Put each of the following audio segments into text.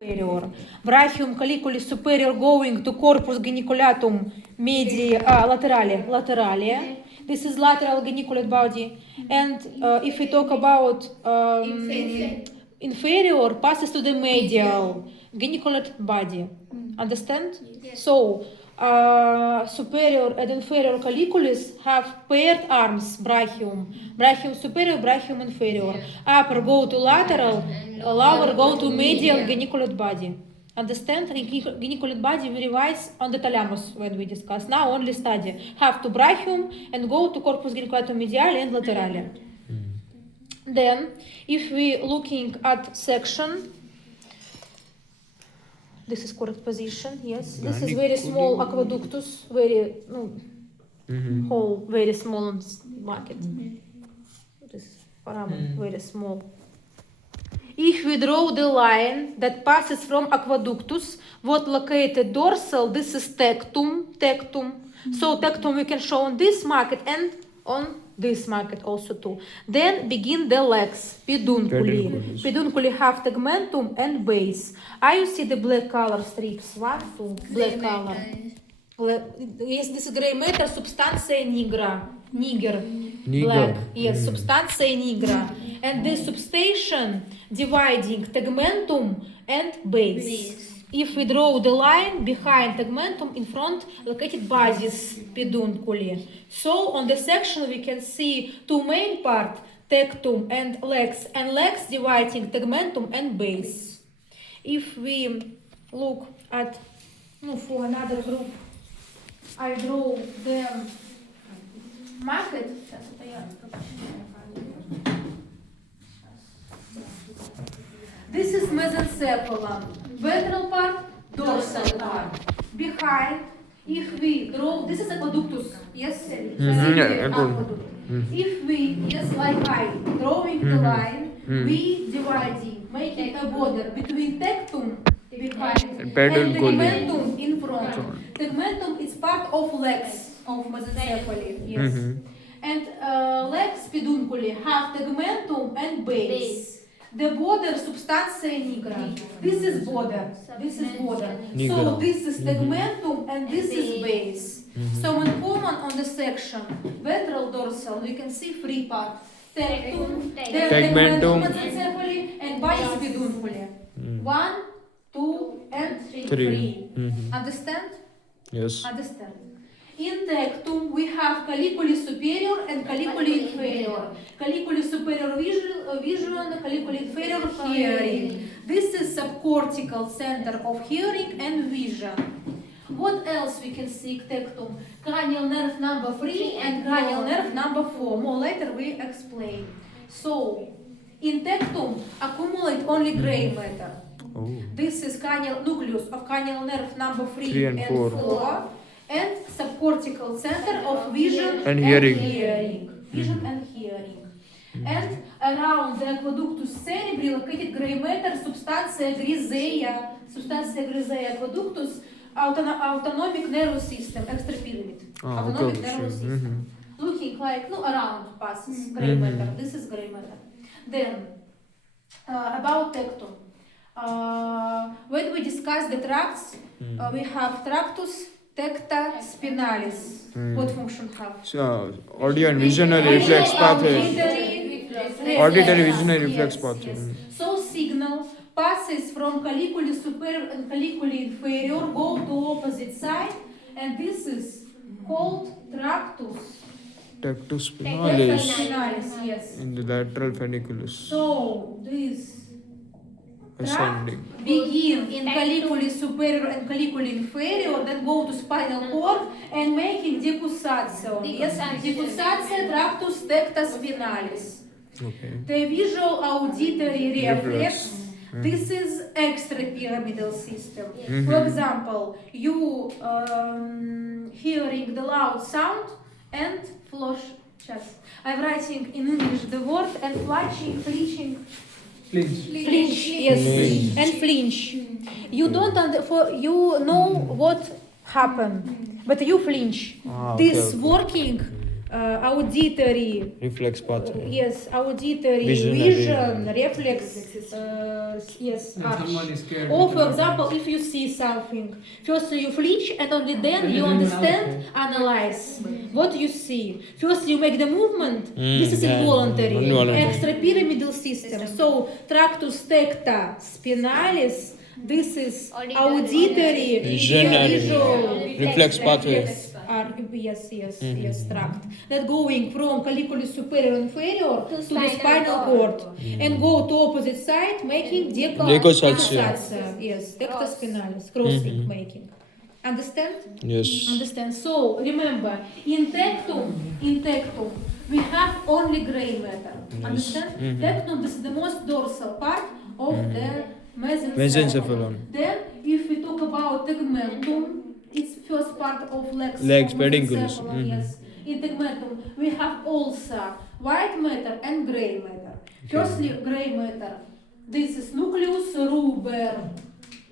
Superior. Brachium colliculi superior going to corpus geniculum medii laterale. This is lateral geniculate body. And if we talk about inferior passes to the medial geniculate body. Understand? Yes. So superior and inferior colliculus have paired arms, brachium superior, brachium inferior. Upper go to lateral, lower go to medial geniculate body. Understand? Geniculate body we revise on the thalamus when we discuss. Now only study. Have to brachium and go to corpus geniculatum mediale and laterale. Then, if we looking at section, this is correct position, yes. This is very small aqueductus, very hole, very small market. This is foramen, very small. If we draw the line that passes from aqueductus, what located dorsal, this is tectum. So tectum we can show on this market and on this market also too. Then begin the legs, pedunculi. Pedunculi have tegmentum and base. You see the black color strips? 1, 2, black color. Yes, this is gray matter, substantia nigra. Niger. Black. Yes, substantia nigra. And this substation dividing tegmentum and base. If we draw the line behind tegmentum, in front located basis pedunculi. So on the section we can see two main part, tectum and legs dividing tegmentum and base. If we look at for another group, I draw the market. This is mesencephalon. Ventral part, dorsal part. Behind, if we draw, this is aqueductus, yes? Aqueduct. If we, yes, like drawing the line, we dividing, making a border between tectum behind and tegmentum in front. Tegmentum is part of legs of mesencephaly, yes. And legs pedunculi have tegmentum and base. The border substantia nigra. This is border. So this is tegmentum and this is base. So in common on the section, ventral dorsal, we can see three parts. Tectum, tegmentum, mesencephaly, and basis pedunculi. 1, 2, and 3. Understand? Yes. Understand. In tectum, we have colliculi superior and colliculi inferior. Colliculi superior vision, colliculi inferior hearing. This is subcortical center of hearing and vision. What else we can see in tectum? Cranial nerve number 3 and cranial nerve number 4. More later we explain. So, in tectum, accumulate only gray matter. This is cranial nucleus of cranial nerve number 3 and 4. And subcortical center of vision and hearing. Vision and hearing. And around the aqueductus cerebri located gray matter, substantia griseia aqueductus, autonomic nervous system, extrapyramid. Autonomic nervous system. Looking like, around passes gray matter. This is gray matter. Then, about tectum. When we discuss the tracts, we have tractus, tecta, spinalis. What function have? So, audio and visionary reflex pathway. Auditory visionary reflex pathway. Yes. So signal passes from colliculi superior and colliculi inferior, go to opposite side, and this is called tractus. Tectus spinalis. Spinalis, yes. In the lateral funiculus. So this Ascending. begin in colliculi superior and colliculi inferior, then go to spinal cord and making decussatio. Yes, decussatio tractus tecta spinalis. Okay. The visual auditory reflex. This is extrapyramidal system. For example, you hearing the loud sound and flush chest. I'm writing in English the word and flinching. Flinch, yes, and flinch. You don't you know what happened, but you flinch. This working auditory, reflex pathway. yes, auditory, Visionary. vision, reflex, yes, arch. Or for example, if you see something, first you flinch and only then you understand, analyze what you see. First you make the movement, this is involuntary, involuntary. extrapyramidal system. So tractus tecta spinalis, this is auditory, Visionary. visual, Reflex pathway. Yes, tract. That going from colliculus superior inferior to the spinal cord and go to opposite side, making decussatio. Yes, tecta spinalis, crossing making. Understand? Yes. Understand. So remember, in tectum, we have only gray matter. Understand? Tectum, this is the most dorsal part of the mesencephalon. Then, if we talk about tegmentum, it's first part of legs pedunculus. Yes. In tegmentum, we have also white matter and gray matter. Firstly, gray matter. This is nucleus ruber,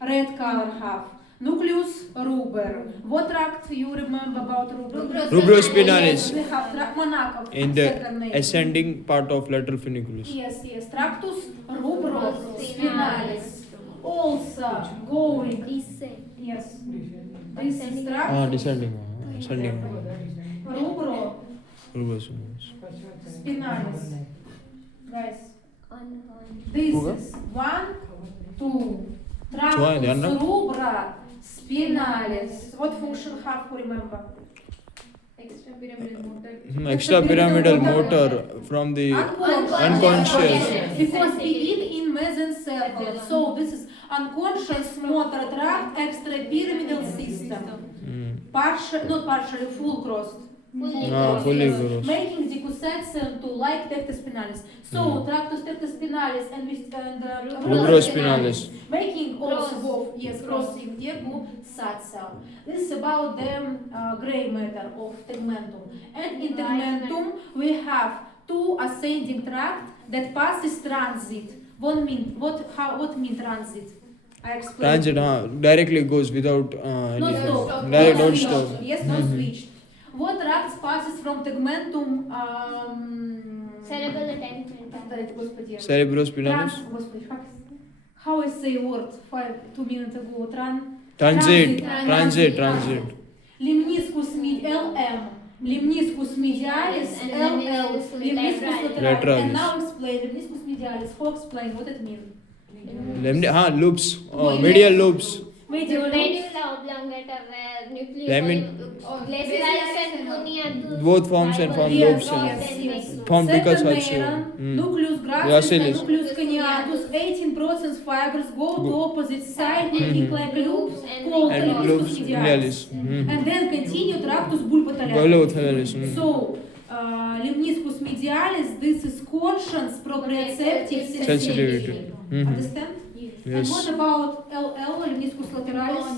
red color half. Nucleus ruber. What tract you remember about ruber? Rubrospinalis. We have Monaco. In the ascending part of lateral funiculus. Yes. Tractus rubrospinalis. Also going. Yes. This is tract. Descending. Ascending. Rubrospinalis. Guys. This is 1, 2. Tractus rubrospinalis. What function have to remember? Extrapyramidal motor from the unconscious. Because begin in mesencephalon. So this is unconscious motor tract, extrapyramidal system. Not partially, full crossed. Fully crossed. Making decussatio to like tecta spinalis. So tractus tecta spinalis and Rubrospinalis. making also both, crossing decussatio. This is about the gray matter of tegmentum. And in tegmentum we have two ascending tract that passes transit. What mean transit? I explained. Transit, directly goes without No stop. Direct, don't stop. Yes, no switch. What tract passes from tegmentum? Cerebrospinalis. How I say word 2 minutes ago? Transit. Limniscus medialis, LL, limniscus lateralis. And now explain limniscus medialis. Who explain what it means? Loops. Medial loops. Medulla oblongata where nucleus Both forms and form loops. Form because nucleus gracile, nucleus coniatus, 18% fibers go to opposite side, making like loops called limniscus medialis. And then continue tractus bulbothalamus. So, limniscus medialis, this is conscious proprioceptive sensitivity. Understand? Yes. And what about LL, limniscus lateralis?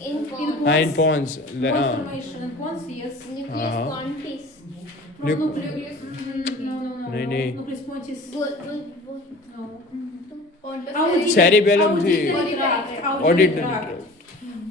in Nine pons. Formation in pons, yes. nucleus quantis. From nucleus. No. Nucleus pontis. No. Cerebellum. Auditory tract.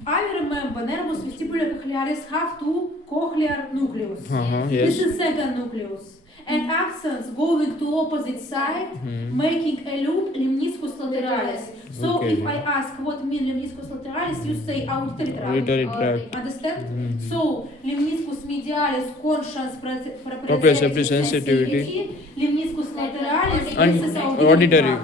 I remember nervus vestibular cochlearis have two cochlear nucleus. Yes. This is second nucleus. And accents going to opposite side, making a loop limniscus lateralis. So if I ask what mean limniscus lateralis, you say auditory tract. Understand? So limniscus medialis conscious proprioceptive sensitivity, limniscus lateralis this is auditory.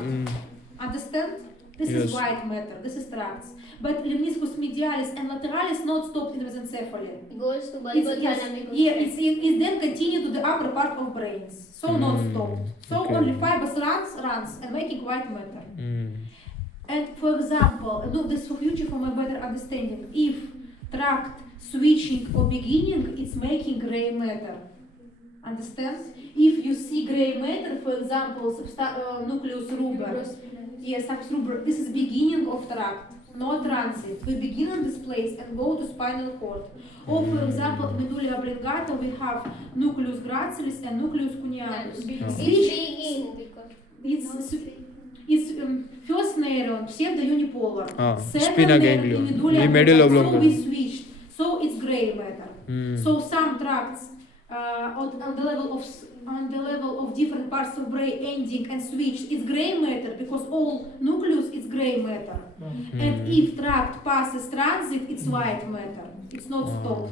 Understand? This is white matter. This is tracts. But limniscus medialis and lateralis not stopped in mesencephaly. It goes to bulbothalamic. It then continue to the upper part of brains. So not stopped. So only fibers runs and making white matter. And for example, look this for future for my better understanding. If tract switching or beginning, it's making gray matter. Understand? If you see gray matter, for example, nucleus ruber. Yes, ruber. This is beginning of tract. No transit. We begin in this place and go to spinal cord. Or for example, medulla oblongata, we have nucleus gracilis and nucleus cuneatus. It's first neuron, pseudo-unipolar. Second neuron, medulla oblongata. So we switched. So it's gray matter. So some tracts on the level of different parts of brain ending and switch, it's gray matter because all nucleus is gray matter. And if tract passes transit, it's white matter. It's not stopped.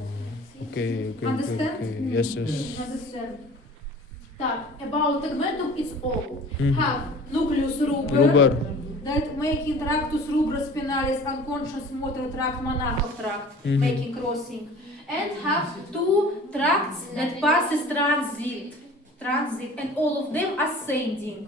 Okay. Understand? Yes. Understand. About tegmentum, it's all. Have nucleus Rubber. rubber that making tractus rubrospinalis unconscious motor tract, Manakov tract, making crossing, and have two tracts that passes transit, and all of them ascending,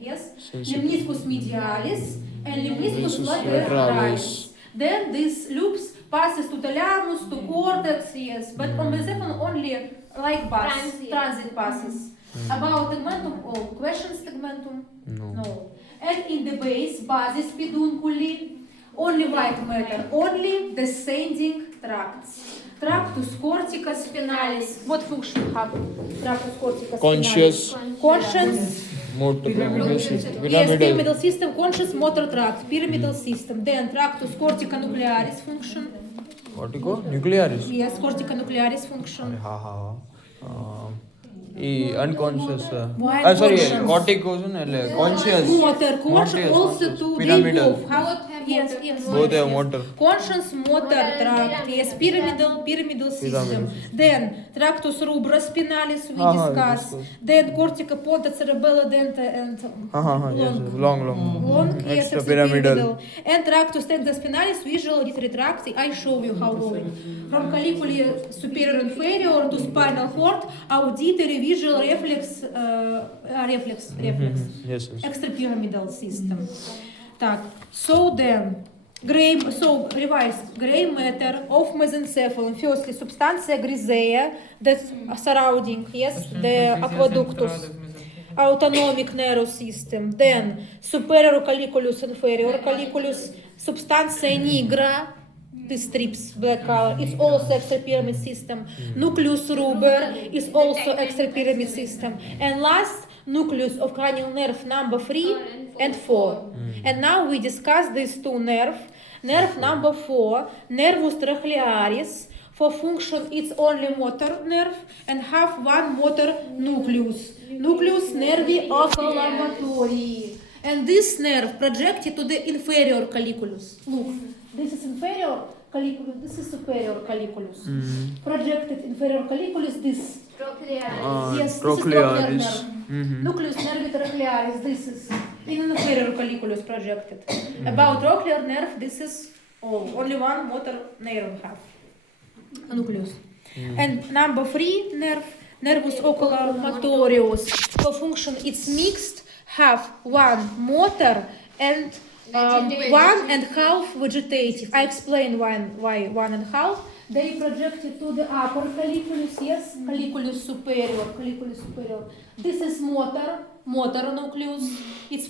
yes? Lemniscus medialis and lemniscus lateralis. Then these loops passes to thalamus, to cortex, yes, but on mesencephalon only like bus, transit passes. About tegmentum, all questions tegmentum? No. And in the base, basis pedunculi, only white matter, only descending tracts. Tractus corticospinalis. What function have tractus corticospinalis? Conscious. Motor pyramidal system. Yes, pyramidal system, conscious motor tract, pyramidal system. Then tractus corticonuclearis function. Corticonuclearis. Yes, corticonuclearis function. Unconscious. Sorry, cortic conscious. Motor, conscious also to pyramidal. they have. Yes. Both have motor. Conscious motor tract, yes, pyramidal system. Then tractus rubrospinalis we discussed. Then corticopodocerebellodental and long, yes, extrapyramidal. And tractus tectospinalis visual auditory tract. I show you how long. From colliculi superior inferior to spinal cord, auditory visual reflex. Yes. Extrapyramidal system. So then, revised gray matter of mesencephalon. Firstly, substantia grisea that's surrounding, yes, the aqueductus, autonomic nervous system. Then superior colliculus, inferior colliculus, substantia nigra. This strips black color. It's also extrapyramid system. Nucleus rubber is also extrapyramid system. And last, nucleus of cranial nerve number 3 and 4. And now we discuss these two nerves. Nerve number 4, nervus trachearis. For function, it's only motor nerve and have one motor nucleus. Nucleus nervi oculomotori. And this nerve projected to the inferior colliculus. Look, this is inferior colliculus, this is superior colliculus. Projected inferior colliculus, this. Yes, this is trochlear nerve. Nucleus nervi trachearis, this is in inferior colliculus projected. About trochlear nerve, this is all. Only one motor neuron have. Nucleus. And number 3 nerve, nervus oculomotorius. For function, it's mixed, have one motor and 1.5 vegetative. I explain why 1.5. They projected to the upper colliculus, yes, colliculus superior. This is motor nucleus. It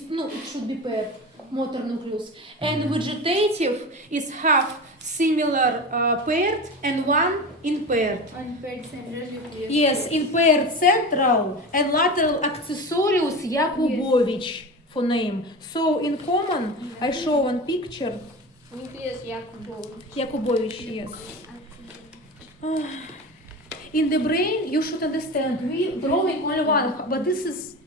should be paired, motor nucleus. And vegetative is half similar paired and one impaired. Unpaired central nucleus. Yes, impaired central and lateral accessorius Yakubovich for name. So in common, I show one picture. Nucleus Yakubovich, yes. In the brain, you should understand, we drawing only one, but this is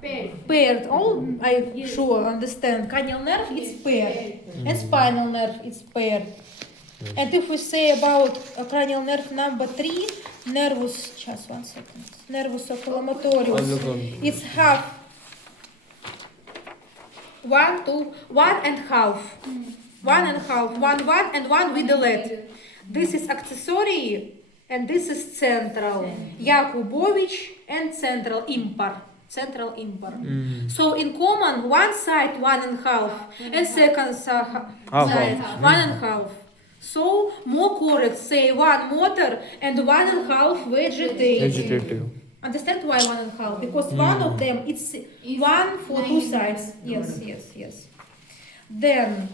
paired. All I sure understand. Cranial nerve, it's paired. And spinal nerve, it's paired. And if we say about cranial nerve number 3, nervus, just 1 second, nervus oculomotorius, it's half. 1 to 1.5. 1.5. 1 and 1 with the lead. This is accessory and this is central. Yakubovich and central impar. So in common, one side 1.5 and second side 1.5. So more correct, say 1 motor and 1.5 vegetative. Understand why 1.5? Because one of them it's one for two sides. Yes. Then,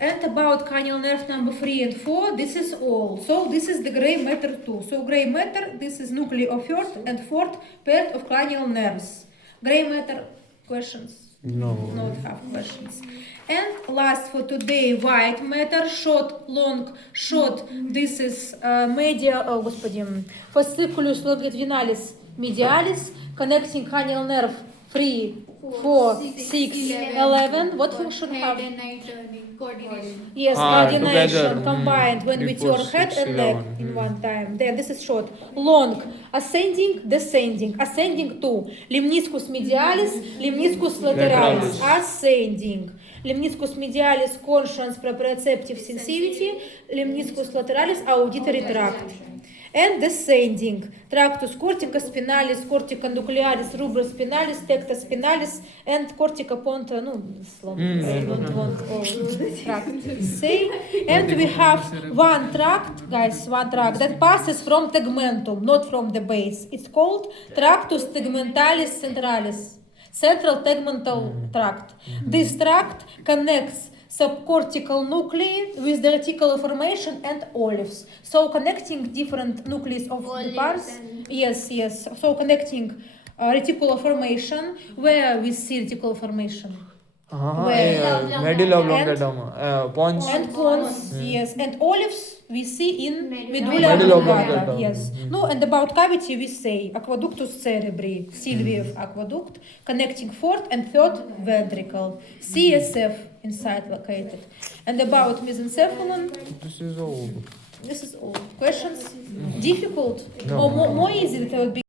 and about cranial nerve number 3 and 4, this is all. So this is the gray matter too. So gray matter, this is nuclei of third and fourth paired of cranial nerves. Gray matter questions. No. Not have questions. And last for today, white matter, short, long, short. This is media, fasciculus longitudinalis medialis, connecting cranial nerve 3, 4, 6, 11. What function have? Head and night coordination. Yes, Together. coordination combined when we 3, 4, turn head 6, and neck 11. in one time. Then this is short. Long, ascending, descending. Ascending to limniscus medialis, limniscus lateralis. Ascending. Limniscus medialis, conscience, proprioceptive sensitivity. Limniscus lateralis, auditory tract. And descending, tractus corticospinalis, corticonuclearis, rubrospinalis, tecta spinalis, and corticoponta, tract. Say, and we have one tract, guys, one tract that passes from tegmentum, not from the base. It's called tractus tegmentalis centralis, central tegmental tract. This tract connects subcortical nuclei with the reticular formation and olives. So connecting different nucleus of the parts. Yes. So connecting reticular formation, where we see reticular formation. Medulla oblongata. Pons. And pons, yes. And olives we see in medulla Medulla oblongata. oblongata. Yes. No, and about cavity we say aqueductus cerebri, Sylvius aqueduct, connecting fourth and third ventricle, CSF inside located. And about mesencephalon, This is all. this is all. Questions? Difficult? No. Or more easy that I would be